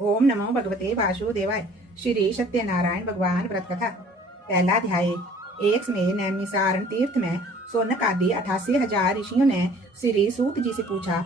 ओम नमो भगवते वासुदेवाय। श्री सत्यनारायण भगवान व्रत कथा। पहला अध्याय। एक समय नैमिसारण तीर्थ में सोनक आदि 88,000 ऋषियों ने श्री सूत जी से पूछा,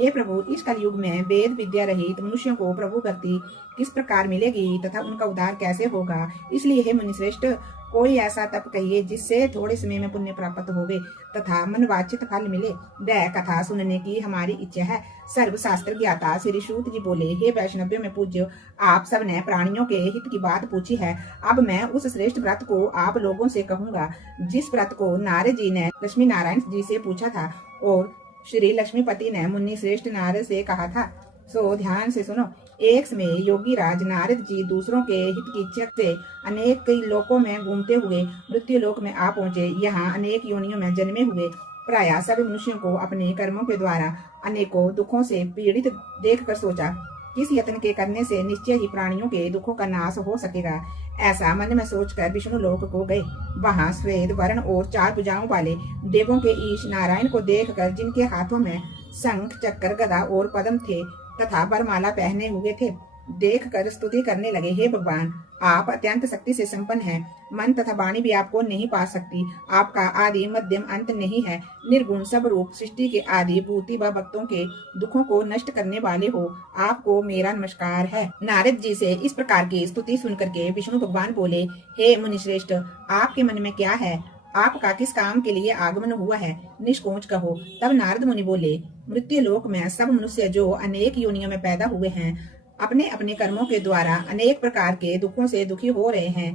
हे प्रभु, इस कलयुग में वेद विद्या रहित मनुष्यों को प्रभु भक्ति किस प्रकार मिलेगी तथा उनका उद्धार कैसे होगा। इसलिए हे मुनिश्रेष्ठ, कोई ऐसा तप कहिए जिससे थोड़े समय में पुण्य प्राप्त होवे तथा मनवांछित फल मिले। वह कथा सुनने की हमारी इच्छा है। सर्व शास्त्र ज्ञाता श्री सूत जी बोले, हे वैष्णव्यों में पूज्य, आप सब ने प्राणियों के हित की बात पूछी है। अब मैं उस श्रेष्ठ व्रत को आप लोगों से कहूंगा जिस व्रत को नारद जी ने लक्ष्मी नारायण जी से पूछा था और श्री लक्ष्मीपति ने मुनि श्रेष्ठ नारद से कहा था। सो ध्यान से सुनो। एक समय योगी राज नारद जी दूसरों के हित की इच्छा से अनेक लोकों में घूमते हुए मृत्यु लोक में आ पहुंचे। यहाँ अनेक योनियों में जन्मे हुए प्रायः सभी मनुष्यों को अपने कर्मों के द्वारा अनेकों दुखों से पीड़ित देखकर सोचा, किस यत्न के करने से निश्चय ही प्राणियों के दुखों का नाश हो सकेगा। ऐसा मन में सोचकर विष्णु लोक को गए। वहां श्वेत वर्ण और 4 भुजाओं वाले देवों के ईश नारायण को देखकर, जिनके हाथों में शंख चक्र गदा और पद्म थे तथा वरमाला पहने हुए थे, देख कर स्तुति करने लगे, हे भगवान, आप अत्यंत शक्ति से संपन्न हैं। मन तथा वाणी भी आपको नहीं पा सकती। आपका आदि मध्यम अंत नहीं है। निर्गुण सब रूप सृष्टि के आदि भूति व भक्तों के दुखों को नष्ट करने वाले हो। आपको मेरा नमस्कार है। नारद जी से इस प्रकार की स्तुति सुनकर के विष्णु भगवान बोले, हे मुनिश्रेष्ठ, आपके मन में क्या है? आपका किस काम के लिए आगमन हुआ है? निष्कोच कहो। तब नारद मुनि बोले, मृत्यु लोक में सब मनुष्य जो अनेक योनियों में पैदा हुए हैं, अपने अपने कर्मों के द्वारा अनेक प्रकार के दुखों से दुखी हो रहे हैं।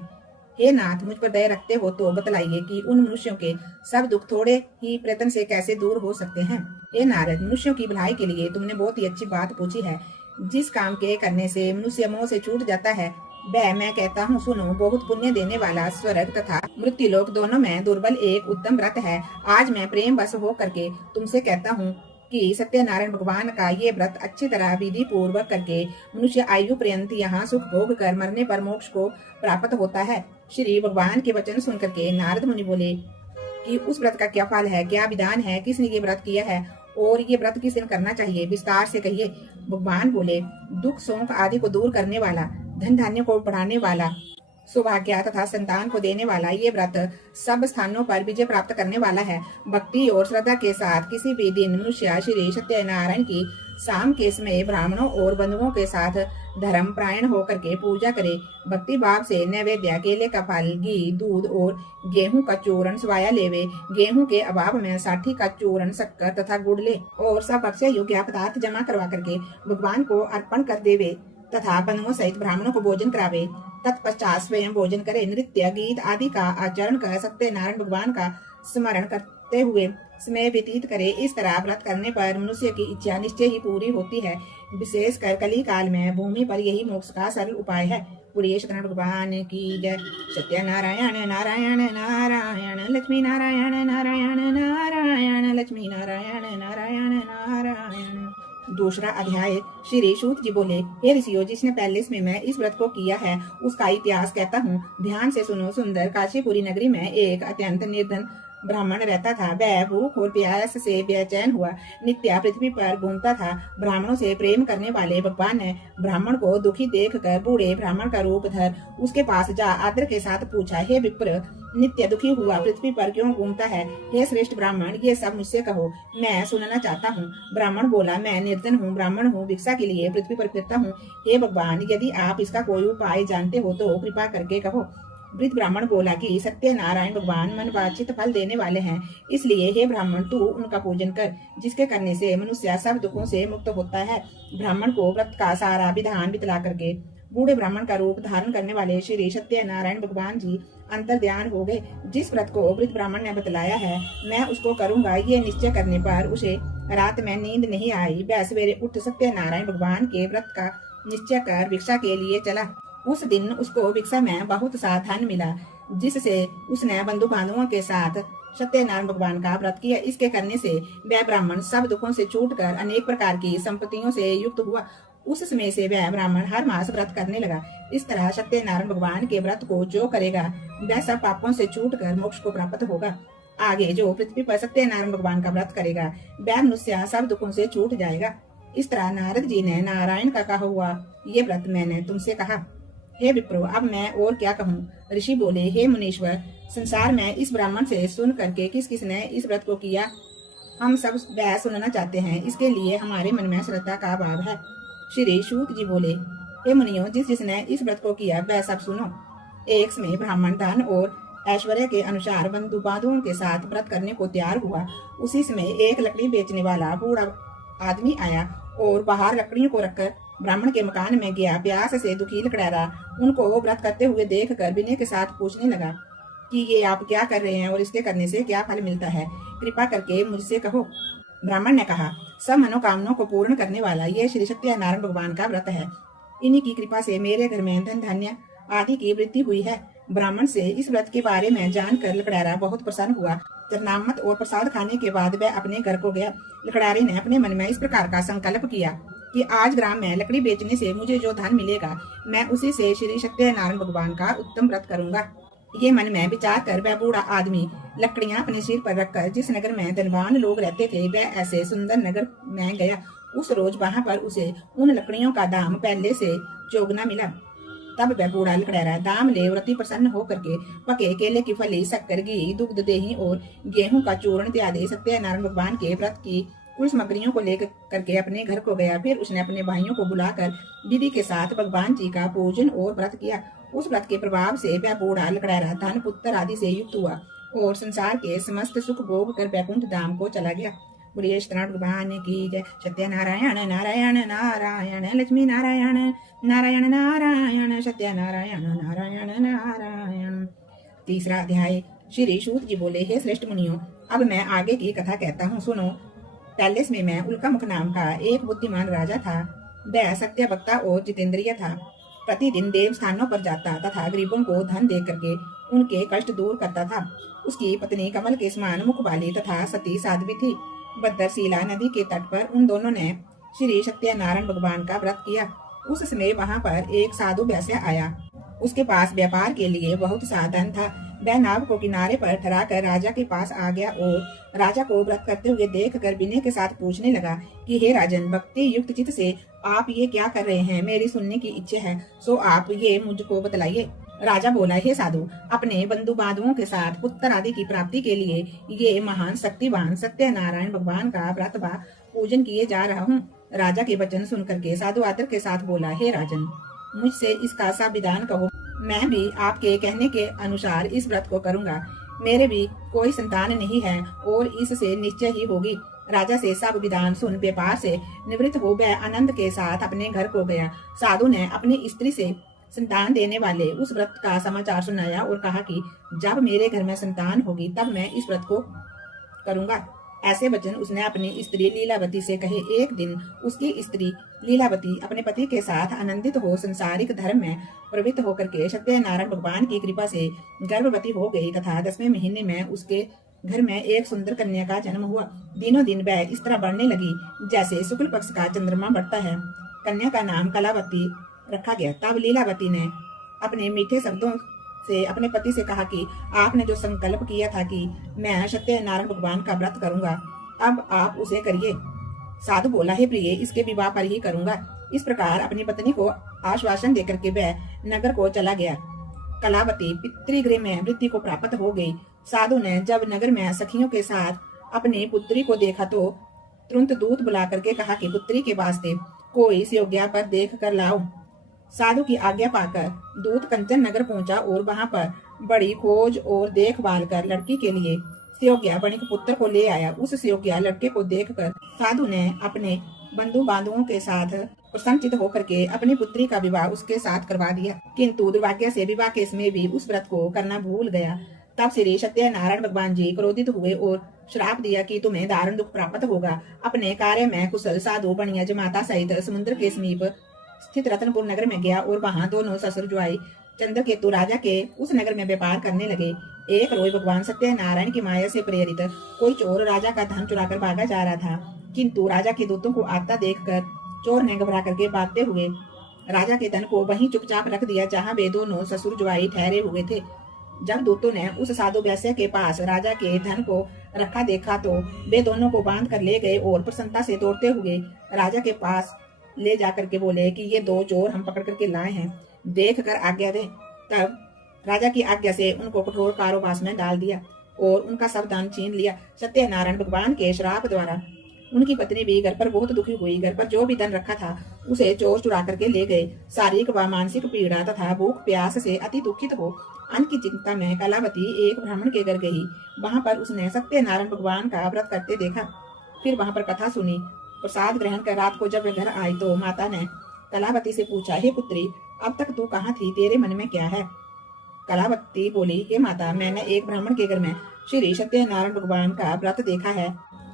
हे नाथ, मुझ पर दया रखते हो तो बतलाइए कि उन मनुष्यों के सब दुख थोड़े ही प्रयत्न से कैसे दूर हो सकते हैं। हे नारद, मनुष्यों की भलाई के लिए तुमने बहुत ही अच्छी बात पूछी है। जिस काम के करने से मनुष्य मोह से छूट जाता है, वह मैं कहता हूँ सुनो। बहुत पुण्य देने वाला स्वर्ग तथा मृत्यु लोक दोनों में दुर्बल एक उत्तम व्रत है। आज मैं प्रेम वश हो करके तुमसे कहता हूँ कि सत्यनारायण भगवान का ये व्रत अच्छी तरह विधि पूर्वक करके मनुष्य आयु पर्यंत यहाँ सुख भोग कर मरने पर मोक्ष को प्राप्त होता है। श्री भगवान के वचन सुनकर के नारद मुनि बोले कि उस व्रत का क्या फल है, क्या विधान है, किसने ये व्रत किया है और ये व्रत किस दिन करना चाहिए, विस्तार से कहिए। भगवान बोले, दुख शोक आदि को दूर करने वाला, धन धान्य को बढ़ाने वाला, सौभाग्य तथा संतान को देने वाला ये व्रत सब स्थानों पर विजय प्राप्त करने वाला है। भक्ति और श्रद्धा के साथ किसी भी दिन मनुष्य श्री सत्यनारायण की शाम के समय ब्राह्मणों और बंधुओं के साथ धर्म प्रायण होकर के पूजा करे। भक्ति भाव से नैवेद्य, केले का फल, घी, दूध और गेहूं का चूर्ण स्वाया लेवे। गेहूं के अभाव में साठी का चूर्ण, शक्कर तथा गुड़ ले और सब अक्षय योग्य पदार्थ जमा करवा करके भगवान को अर्पण कर देवे तथा बंधुओं सहित ब्राह्मणों को भोजन करावे। तत्पश्चात स्वयं भोजन करे। नृत्य गीत आदि का आचरण कर सत्यनारायण भगवान का स्मरण करते हुए समय व्यतीत करे। इस तरह व्रत करने पर मनुष्य की इच्छा निश्चय ही पूरी होती है। विशेषकर कली काल में भूमि पर यही मोक्ष का सरल उपाय है। बोलिए सत्यनारायण भगवान की जय। सत्यनारायण नारायण नारायण लक्ष्मी नारायण नारायण नारायण लक्ष्मी नारायण नारायण नारायण। दूसरा अध्याय। श्री सूत जी बोले, हे ऋषियों, जिसने पहले समय में इस व्रत को किया है उसका इतिहास कहता हूँ, ध्यान से सुनो। सुंदर काशीपुरी नगरी में एक अत्यंत निर्धन ब्राह्मण रहता था। वह भूख और प्यास से बेचैन हुआ नित्य पृथ्वी पर घूमता था। ब्राह्मणों से प्रेम करने वाले भगवान ने ब्राह्मण को दुखी देखकर बूढ़े ब्राह्मण का रूप धर उसके पास जा आदर के साथ पूछा, हे विप्र, नित्य दुखी हुआ पृथ्वी पर क्यों घूमता है? हे श्रेष्ठ ब्राह्मण, ये सब मुझसे कहो, मैं सुनना चाहता हूँ। ब्राह्मण बोला, मैं निर्धन हूँ, ब्राह्मण हूँ, भिक्षा के लिए पृथ्वी पर फिरता हूँ। हे भगवान, यदि आप इसका कोई उपाय जानते हो तो कृपा करके कहो। वृद्ध ब्राह्मण बोला कि सत्यनारायण भगवान मनवांछित फल देने वाले हैं, इसलिए हे ब्राह्मण, तू उनका पूजन कर, जिसके करने से मनुष्य सब दुखों से मुक्त होता है। ब्राह्मण को व्रत का सारा विधान बितला करके बूढ़े ब्राह्मण का रूप धारण करने वाले श्री सत्यनारायण भगवान जी अंतर ध्यान हो गए। जिस व्रत को वृद्ध ब्राह्मण ने बतलाया है मैं उसको करूंगा, ये निश्चय करने पर उसे रात में नींद नहीं आई। वह सवेरे उठ सत्यनारायण भगवान के व्रत का निश्चय कर भिक्षा के लिए चला। उस दिन उसको भिक्षा में बहुत सा धन मिला, जिससे उसने बंधु बांधवों के साथ सत्यनारायण भगवान का व्रत किया। इसके करने से वह ब्राह्मण सब दुखों से छूटकर अनेक प्रकार की संपत्तियों से युक्त हुआ। उस समय से वह ब्राह्मण हर मास व्रत करने लगा। इस तरह सत्यनारायण भगवान के व्रत को जो करेगा वह सब पापों से छूटकर मोक्ष को प्राप्त होगा। आगे जो पृथ्वी पर सत्यनारायण भगवान का व्रत करेगा वह मनुष्य सब दुखों से छूट जाएगा। इस तरह नारद जी ने नारायण का कहा हुआ ये व्रत मैंने तुमसे कहा। हे विप्रो, अब मैं और क्या कहूँ। ऋषि बोले, हे मुनीश्वर, संसार में इस ब्राह्मण से सुन करके किस किसने इस व्रत को किया, हम सब वह सुनना चाहते हैं। इसके लिए हमारे मन में श्रद्धा का भाव है। श्री सूत जी बोले, हे मुनियों, जिस जिसने इस व्रत को किया वह सब सुनो। एक समय ब्राह्मण धन और ऐश्वर्य के अनुसार बंधु बांधुओं के साथ व्रत करने को तैयार हुआ। उसी समय एक लकड़ी बेचने वाला बूढ़ा आदमी आया और बाहर लकड़ियों को रखकर ब्राह्मण के मकान में गया। प्यास से दुखी लकड़ैरा उनको व्रत करते हुए देख कर विनय के साथ पूछने लगा कि ये आप क्या कर रहे हैं और इसके करने से क्या फल मिलता है, कृपा करके मुझसे कहो। ब्राह्मण ने कहा, सब मनोकामनाओं को पूर्ण करने वाला ये श्री सत्यनारायण भगवान का व्रत है। इन्हीं की कृपा से मेरे घर में धन धान्य आदि की वृद्धि हुई है। ब्राह्मण से इस व्रत के बारे में जानकर लकड़ैरा बहुत प्रसन्न हुआ। चरनामत और प्रसाद खाने के बाद वह अपने घर को गया। लकड़ारे ने अपने मन में इस प्रकार का संकल्प किया कि आज ग्राम में लकड़ी बेचने से मुझे जो धन मिलेगा, मैं उसी से श्री सत्यनारायण भगवान का उत्तम व्रत करूंगा। ये मन में विचार कर वह बूढ़ा आदमी लकड़ियां अपने सिर पर रखकर जिस नगर में धनवान लोग रहते थे, वह ऐसे सुंदर नगर में गया। उस रोज वहां पर उसे उन लकड़ियों का दाम पहले से चौगुना मिला। तब वह बूढ़ा लकड़ैरा दाम ले और अति प्रसन्न होकर के पके केले की फली, शक्कर, घी, दुग्ध, दही और गेहूं का चूर्ण इत्यादि सत्यनारायण भगवान के व्रत की कुल सामग्रियों को लेकर करके अपने घर को गया। फिर उसने अपने भाइयों को बुलाकर विधि के साथ भगवान जी का पूजन और व्रत किया। उस व्रत के प्रभाव से वह बूढ़ा लकड़ैरा धन, पुत्र आदि से युक्त हुआ और संसार के समस्त सुख भोग कर बैकुंठ धाम को चला गया। बोलिए सत्यनारायण भगवान की जय। सत्यनारायण नारायण नारायण, लक्ष्मी नारायण नारायण नारायण, सत्यनारायण नारायण नारायण। तीसरा अध्याय। श्री सूत जी बोले, हे श्रेष्ठ मुनियों, अब मैं आगे की कथा कहता हूँ, सुनो। पहले समय में उल्कामुख नाम का एक बुद्धिमान राजा था। वह सत्य वक्ता और जितेंद्रिय था। प्रतिदिन देव स्थानों पर जाता तथा गरीबों को धन दे करके उनके कष्ट दूर करता था। उसकी पत्नी कमल के समान मुख वाली तथा सती साध्वी थी। भद्रशिला नदी के तट पर उन दोनों ने श्री सत्यनारायण भगवान का व्रत किया। उस समय वहां पर एक साधु वैश्य आया। उसके पास व्यापार के लिए बहुत सा धन था। वह नाव को किनारे पर ठहरा कर राजा के पास आ गया और राजा को व्रत करते हुए देख कर विनय के साथ पूछने लगा कि हे राजन, भक्ति युक्त चित्त से आप ये क्या कर रहे हैं, मेरी सुनने की इच्छा है, सो आप ये मुझको बतलाइए। राजा बोला, हे साधु, अपने बंधु बांधवों के साथ पुत्र आदि की प्राप्ति के लिए ये महान शक्तिवान सत्यनारायण भगवान का व्रत व पूजन किए जा रहा हूँ। राजा के वचन सुन करके साधु आदर के साथ बोला, हे राजन, मुझसे इसका सा विधान कहो, मैं भी आपके कहने के अनुसार इस व्रत को करूंगा। मेरे भी कोई संतान नहीं है और इससे निश्चय ही होगी। राजा से सब विधान सुन व्यापार से निवृत्त हो वह आनंद के साथ अपने घर को गया। साधु ने अपनी स्त्री से संतान देने वाले उस व्रत का समाचार सुनाया और कहा कि जब मेरे घर में संतान होगी तब मैं इस व्रत को करूंगा। ऐसे वचन उसने अपनी स्त्री लीलावती से कहे। एक दिन उसकी स्त्री लीलावती अपने पति के साथ आनंदित हो संसारिक धर्म में प्रवृत्त होकर के सत्यनारायण भगवान की कृपा से गर्भवती हो गई तथा 10वें महीने में उसके घर में एक सुंदर कन्या का जन्म हुआ। दिनों दिन वह इस तरह बढ़ने लगी जैसे शुक्ल पक्ष का चंद्रमा बढ़ता है। कन्या का नाम कलावती रखा गया। तब लीलावती ने अपने मीठे शब्दों से अपने पति से कहा कि आपने जो संकल्प किया था कि मैं सत्यनारायण भगवान का व्रत करूंगा, अब आप उसे करिए। साधु बोला, हे प्रिय, इसके विवाह पर ही करूंगा। इस प्रकार अपनी पत्नी को आश्वासन देकर के वह नगर को चला गया। कलावती पितृगृह में वृद्धि को प्राप्त हो गई। साधु ने जब नगर में सखियों के साथ अपनी पुत्री को देखा तो तुरंत दूत बुला करके कहा कि पुत्री के वास्ते कोई सुयोग्य पर देख कर लाओ। साधु की आज्ञा पाकर दूत कंचन नगर पहुंचा और वहां पर बड़ी खोज और देखभाल कर लड़की के लिए सुयोग्य बणिक पुत्र को ले आया। उस सुयोग्य लड़के को देखकर साधु ने अपने बंधु बांधवों के साथ प्रसन्नचित होकर के अपनी पुत्री का विवाह उसके साथ करवा दिया। किंतु दुर्भाग्य से विवाह के समय भी उस व्रत को करना भूल गया। तब श्री सत्यनारायण भगवान जी क्रोधित हुए और श्राप दिया कि तुम्हें दारुण दुख प्राप्त होगा। अपने कार्य में कुशल साधु बनिया जमाता सहित समुद्र के समीप स्थित रतनपुर नगर में गया और वहां दोनों ससुर जुआई चंद्रकेतु राजा के उस नगर में व्यापार करने लगे। एक रोज भगवान सत्यनारायण की माया से प्रेरित कोई चोर राजा का धन चुराकर भागा जा रहा था, किंतु राजा के दूतों को आता देखकर चोर ने घबरा करके भागते हुए राजा के धन को वहीं चुपचाप रख दिया जहाँ वे दोनों ससुर जुआई ठहरे हुए थे। जब दूतों ने उस साधु वैश्य के पास राजा के धन को रखा देखा तो वे दोनों को बांध कर ले गए और प्रसन्नता से दौड़ते हुए राजा के पास ले जाकर के बोले कि ये दो चोर हम पकड़ करके लाए हैं, देख कर आज्ञा दे। तब राजा की आज्ञा से उनको कठोर कारावास में डाल दिया और उनका सब धन छीन लिया। सत्यनारायण भगवान के श्राप द्वारा उनकी पत्नी भी घर पर बहुत दुखी हुई। घर पर जो भी धन रखा था उसे चोर चुरा करके ले गए। शारीरिक व मानसिक पीड़ा तथा भूख प्यास से अति दुखित हो अन्न की चिंता में कलावती एक ब्राह्मण के घर गई। वहां पर उसने सत्यनारायण भगवान का व्रत करते देखा। फिर वहां पर कथा सुनी। प्रसाद ग्रहण कर रात को जब वे घर आई तो माता ने कलावती से पूछा, हे पुत्री, अब तक तू कहाँ थी, तेरे मन में क्या है? कलावती बोली, हे माता, मैंने एक ब्राह्मण के घर में श्री सत्यनारायण भगवान का व्रत देखा है।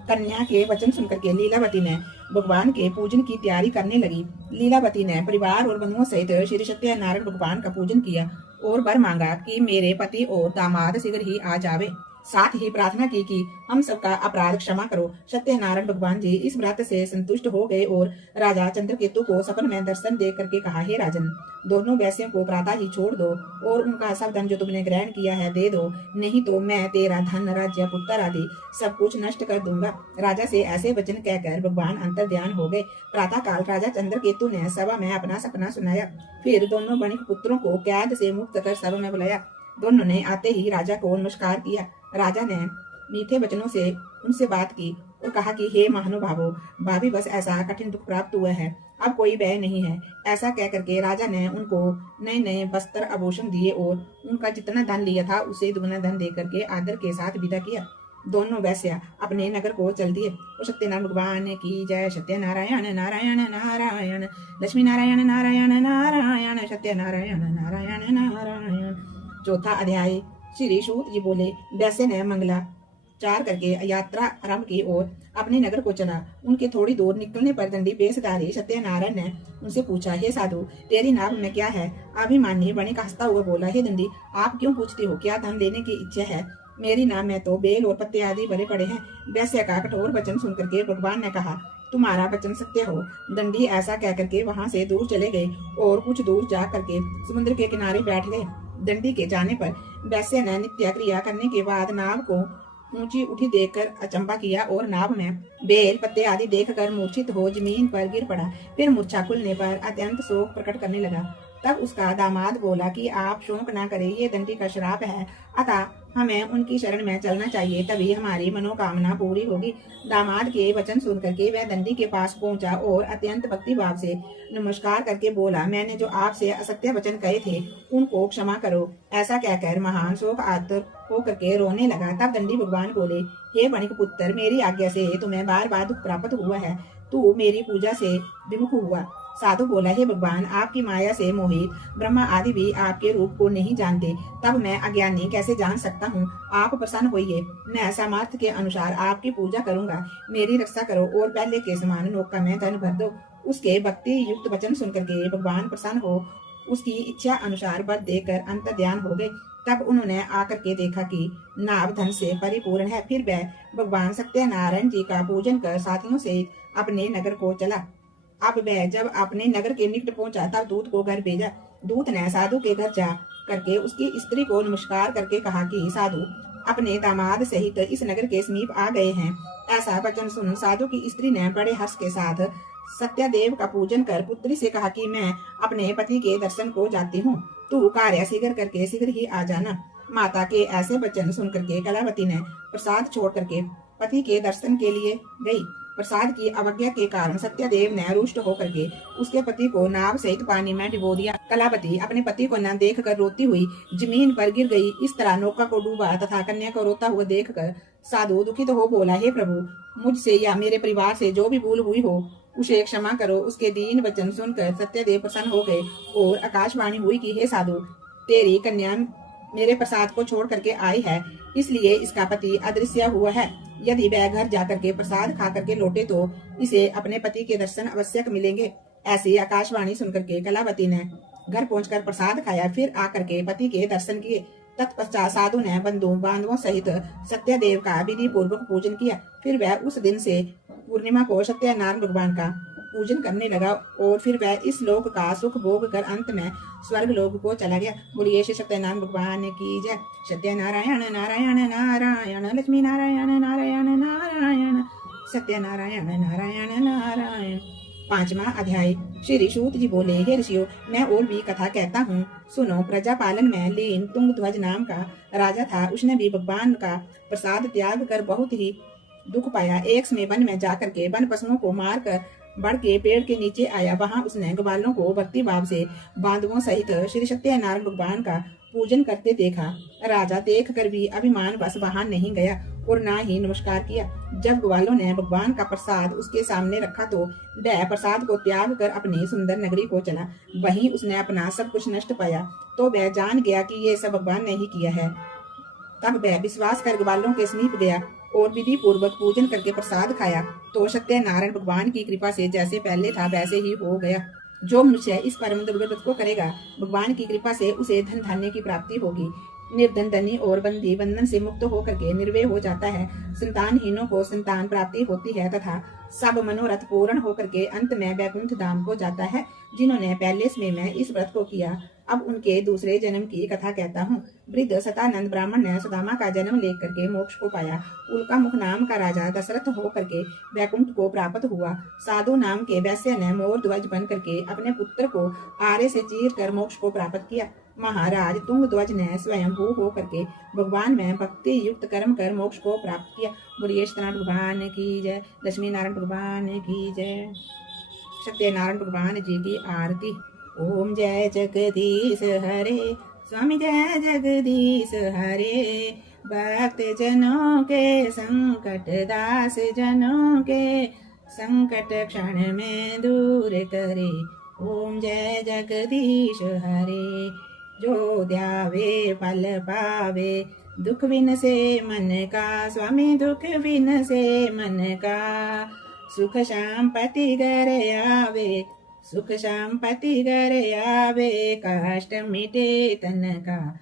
कन्या के वचन सुनकर के लीलावती ने भगवान के पूजन की तैयारी करने लगी। लीलावती ने परिवार और बंधुओं सहित श्री सत्यनारायण भगवान का पूजन किया और वर मांगा कि मेरे पति और दामाद शीघ्र ही आ जावे। साथ ही प्रार्थना की कि हम सबका अपराध क्षमा करो। सत्यनारायण भगवान जी इस व्रत से संतुष्ट हो गए और राजा चंद्रकेतु को सपन में दर्शन दे करके कहा, हे राजन, दोनों वैश्यों को प्रातः ही छोड़ दो और उनका सब धन जो तुमने ग्रहण किया है दे दो, नहीं तो मैं तेरा धन राज्य पुत्र आदि सब कुछ नष्ट कर दूंगा। राजा से ऐसे वचन कहकर भगवान अंतर ध्यान हो गए। प्रातः काल राजा चंद्रकेतु ने सभा में अपना सपना सुनाया। फिर दोनों बणिक पुत्रों को कैद से मुक्त कर सभा में बुलाया। दोनों ने आते ही राजा को नमस्कार किया। राजा ने मीठे वचनों से उनसे बात की और कहा कि हे महानुभावों, भाभी बस ऐसा कठिन दुख प्राप्त हुआ है, अब कोई भय नहीं है। ऐसा कह करके राजा ने उनको नए नए वस्त्र आभूषण दिए और उनका जितना धन लिया था उसे दुगना धन दे करके आदर के साथ विदा किया। दोनों वैश्य अपने नगर को चल दिए। और सत्यनारायण भगवान की जय। सत्यनारायण नारायण नारायण, लक्ष्मी नारायण नारायण नारायण, सत्यनारायण नारायण नारायण। चौथा अध्याय। श्री सूत जी बोले, वैश्य ने मंगलाचार करके यात्रा आरंभ की और अपने नगर को चला। उनके थोड़ी दूर निकलने पर दंडी वेशधारी सत्यनारायण ने उनसे पूछा, हे साधु, तेरी नाम में क्या है? अभिमानी बणिक हंसता हुआ बोला, हे दंडी, आप क्यों पूछते हो? क्या धन लेने की इच्छा है? मेरी नाम में तो बेल और पत्ते आदि भरे पड़े हैं। वैश्य का कठोर वचन सुनकर के भगवान ने कहा, तुम्हारा वचन सत्य हो। दंडी ऐसा कह करके वहां से दूर चले गए और कुछ दूर जा करके समुद्र के किनारे बैठ गए। दंडी के जाने पर वैश्य ने नित्य क्रिया करने के बाद नाव को ऊंची उठी देखकर अचंबा किया और नाव में बेल पत्ते आदि देखकर मूर्छित हो जमीन पर गिर पड़ा। फिर मूर्छा खुलने पर अत्यंत शोक प्रकट करने लगा। तब उसका दामाद बोला कि आप शोक ना करें, ये दंडी का श्राप है, अतः हमें उनकी शरण में चलना चाहिए, तभी हमारी मनोकामना पूरी होगी। दामाद के वचन सुन करके वह दंडी के पास पहुंचा और अत्यंत भक्ति भाव से नमस्कार करके बोला, मैंने जो आपसे असत्य वचन कहे थे उनको क्षमा करो। ऐसा कहकर महान शोक आतुर होकर के रोने लगा। तब दंडी भगवान बोले, हे बणिक पुत्र, मेरी आज्ञा से तुम्हें बार बार दुख प्राप्त हुआ है, तू मेरी पूजा से विमुख हुआ। साधु बोला, हे भगवान, आपकी माया से मोहित ब्रह्मा आदि भी आपके रूप को नहीं जानते, तब मैं अज्ञानी कैसे जान सकता हूँ? आप प्रसन्न होइए, मैं सामर्थ्य के अनुसार आपकी पूजा करूंगा। मेरी रक्षा करो और पहले के समान नौका में धन भर दो। उसके भक्ति युक्त वचन सुनकर के भगवान प्रसन्न हो उसकी इच्छा अनुसार वर देकर अंतर ध्यान हो गए। तब उन्होंने आकर के देखा कि नाव धन से परिपूर्ण है। फिर वह भगवान सत्यनारायण जी का पूजन कर साथियों से अपने नगर को चला। अब वह जब अपने नगर के निकट पहुंचा तब दूत को घर भेजा। दूत ने साधु के घर जा करके उसकी स्त्री को नमस्कार करके कहा कि साधु अपने दामाद सहित इस नगर के समीप आ गए हैं। ऐसा वचन सुन साधु की स्त्री ने बड़े हर्ष के साथ सत्यदेव का पूजन कर पुत्री से कहा कि मैं अपने पति के दर्शन को जाती हूँ, तू कार्य शीघ्र करके शीघ्र ही आ जाना। माता के ऐसे वचन सुन करके कलावती ने प्रसाद छोड़ करके पति के दर्शन के लिए गई। प्रसाद की अवज्ञा के कारण सत्यदेव ने रुष्ट होकर के उसके पति को नाव सहित पानी में डुबो दिया। कलावती अपने पति को न देख कर रोती हुई जमीन पर गिर गई। इस तरह नौका को डूबा तथा कन्या को रोता हुआ देखकर साधु दुखित हो बोला, हे प्रभु, मुझसे या मेरे परिवार से जो भी भूल हुई हो उसे क्षमा करो। उसके दीन वचन सुनकर सत्यदेव प्रसन्न हो गए और आकाशवाणी हुई कि हे साधु, तेरी कन्या मेरे प्रसाद को छोड़ करके आई है, इसलिए इसका पति अदृश्य हुआ है। यदि वह घर जाकर के प्रसाद खा करके लौटे तो इसे अपने पति के दर्शन अवश्य मिलेंगे। ऐसी आकाशवाणी सुनकर के कलावती ने घर पहुंचकर प्रसाद खाया, फिर आकर के पति के दर्शन किए। तत्पश्चात साधु ने बंधु बांधवों सहित सत्यदेव का विधि पूर्वक पूजन किया। फिर वह उस दिन से पूर्णिमा को सत्यनारायण भगवान का पूजन करने लगा और फिर वह इस लोक का सुख भोग कर अंत में स्वर्ग लोक को चला गया। बोलिए श्री सत्यनारायण भगवान की जय। सत्यनारायण नारायण नारायण लक्ष्मी नारायण नारायण नारायण सत्यनारायण नारायण नारायण। 5वां अध्याय। श्री सूत जी बोले, हे ऋषियों, मैं और भी कथा कहता हूँ, सुनो। प्रजा पालन में लीन तुंगध्वज नाम का राजा था। उसने भी भगवान का प्रसाद त्याग कर बहुत ही दुख पाया। एक समय वन में जाकर के वन पशुओं को मार कर बढ़ के पेड़ के नीचे आया। वहां उसने ग्वालों को भक्ति भाव से बांधवों सहित श्री सत्यनारायण भगवान का पूजन करते देखा। राजा देख कर भी अभिमान बस वहां नहीं गया और ना ही नमस्कार किया। जब ग्वालों ने भगवान का प्रसाद उसके सामने रखा तो वह प्रसाद को त्याग कर अपनी सुंदर नगरी को चला। वहीं उसने अपना सब कुछ नष्ट पाया तो वह जान गया कि ये सब भगवान ने ही किया है। तब वह विश्वास कर ग्वालों के समीप गया और विधि पूर्वक पूजन करके प्रसाद खाया तो सत्यनारायण भगवान की कृपा से जैसे पहले था वैसे ही हो गया। जो मनुष्य इस परम दुर्लभ व्रत को करेगा, भगवान की कृपा से उसे धन धान्य की प्राप्ति होगी। निर्धन धनी और बंदी बंधन से मुक्त होकर के निर्भय हो जाता है। संतानहीनों को संतान प्राप्ति होती है तथा सब मनोरथ पूर्ण होकर के अंत में वैकुंठ धाम को जाता है। जिन्होंने पहले समय में इस व्रत को किया, अब उनके दूसरे जन्म की कथा कहता हूँ। वृद्ध सतानंद ब्राह्मण ने सुदामा का जन्म लेकर के मोक्ष को पाया। उल्का मुख नाम का राजा दशरथ होकर के वैकुंठ को प्राप्त हुआ। साधु नाम के वैश्य ने मोर ध्वज बन करके अपने पुत्र को आरे से चीर कर मोक्ष को प्राप्त किया। महाराज तुंगध्वज ने स्वयं भू होकर के भगवान में भक्ति युक्त कर्म कर मोक्ष को प्राप्त किया। बोलिए सत्यनारायण भगवान की जय। लक्ष्मी नारायण भगवान की जय। सत्यनारायण भगवान जी की आरती। ओम जय जगदीश हरे स्वामी जय जगदीश हरे। भक्त जनों के संकट दास जनों के संकट क्षण में दूर करे। ओम जय जगदीश हरे। जो ध्यावे फल पावे दुख विन से मन का। स्वामी दुख विन से मन का। सुख शांपति घर आवे सुख शांपति घर आवे। कष्ट मिटे तन का।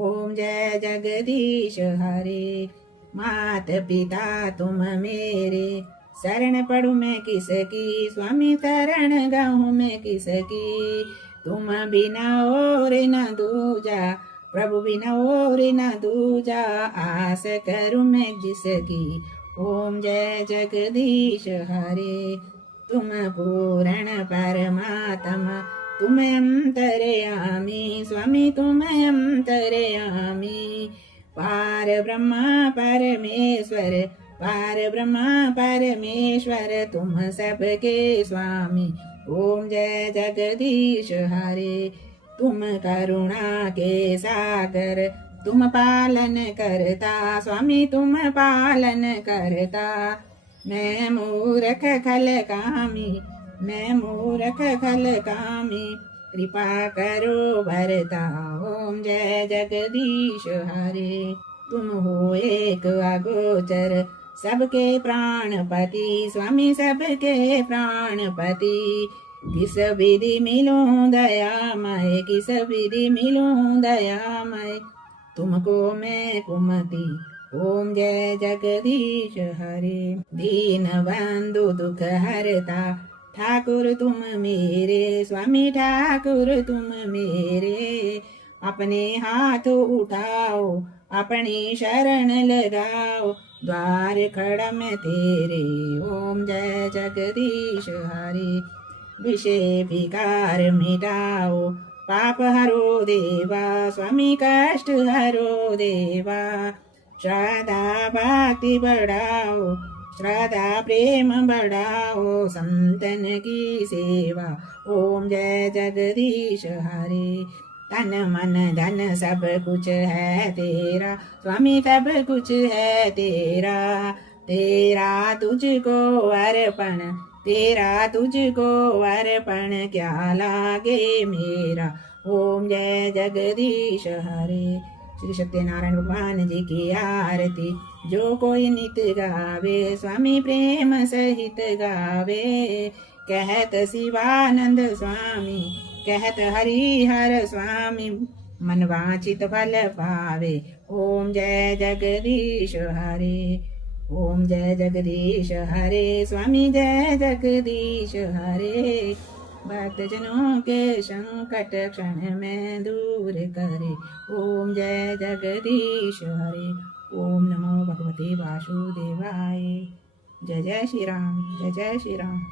ओम जय जगदीश हरे। मात पिता तुम मेरे शरण पढ़ू मैं किसकी। स्वामी शरण गाऊं मैं किसकी। तुम बिना और न दूजा प्रभु बिना और न दूजा। आस करूं मैं जिसकी। ओम जय जगदीश हरे। तुम पूर्ण परमात्मा तुम अंतर्यामी। स्वामी तुम अंतर्यामी। पार ब्रह्मा परमेश्वर पार ब्रह्मा परमेश्वर तुम सबके स्वामी। ओम जय जगदीश हरे। तुम करुणा के सागर तुम पालन करता। स्वामी तुम पालन करता। मैं मूर्ख खल कामी मैं मूर्ख खल कामी। कृपा करो भरता। ओम जय जगदीश हरे। तुम हो एक अगोचर सबके प्राणपति। स्वामी सबके प्राणपति। किस विधि मिलूं दयामय किस विधि मिलूं दयामय। तुमको मैं कुमति। ओम जय जगदीश हरे। दीन बंधु दुख हरता ठाकुर तुम मेरे। स्वामी ठाकुर तुम मेरे। अपने हाथ उठाओ अपनी शरण लगाओ। द्वार खड़ा मैं तेरे। ओम जय जगदीश हरे। विषय विकार मिटाओ पाप हरो देवा। स्वामी कष्ट हरो देवा। श्रद्धा भक्ति बढ़ाओ श्रद्धा प्रेम बढ़ाओ। संतन की सेवा। ओम जय जगदीश हरे। तन मन धन सब कुछ है तेरा। स्वामी सब कुछ है तेरा। तेरा तुझको अर्पण तेरा तुझको अर्पण क्या लागे मेरा। ओम जय जगदीश हरे। श्री सत्यनारायण भगवान जी की आरती। जो कोई नित गावे स्वामी प्रेम सहित गावे। कहत शिवानंद स्वामी कहत हरिहर स्वामी। मन वांछित फल पावे। ओम जय जगदीश हरे। ओम जय जगदीश हरे, स्वामी जय जगदीश हरे। भक्तजनों के संकट क्षण में दूर करे। ओम जय जगदीश हरे। ओम नमो भगवते वासुदेवाय। जय जय श्री राम, जय जय श्री राम।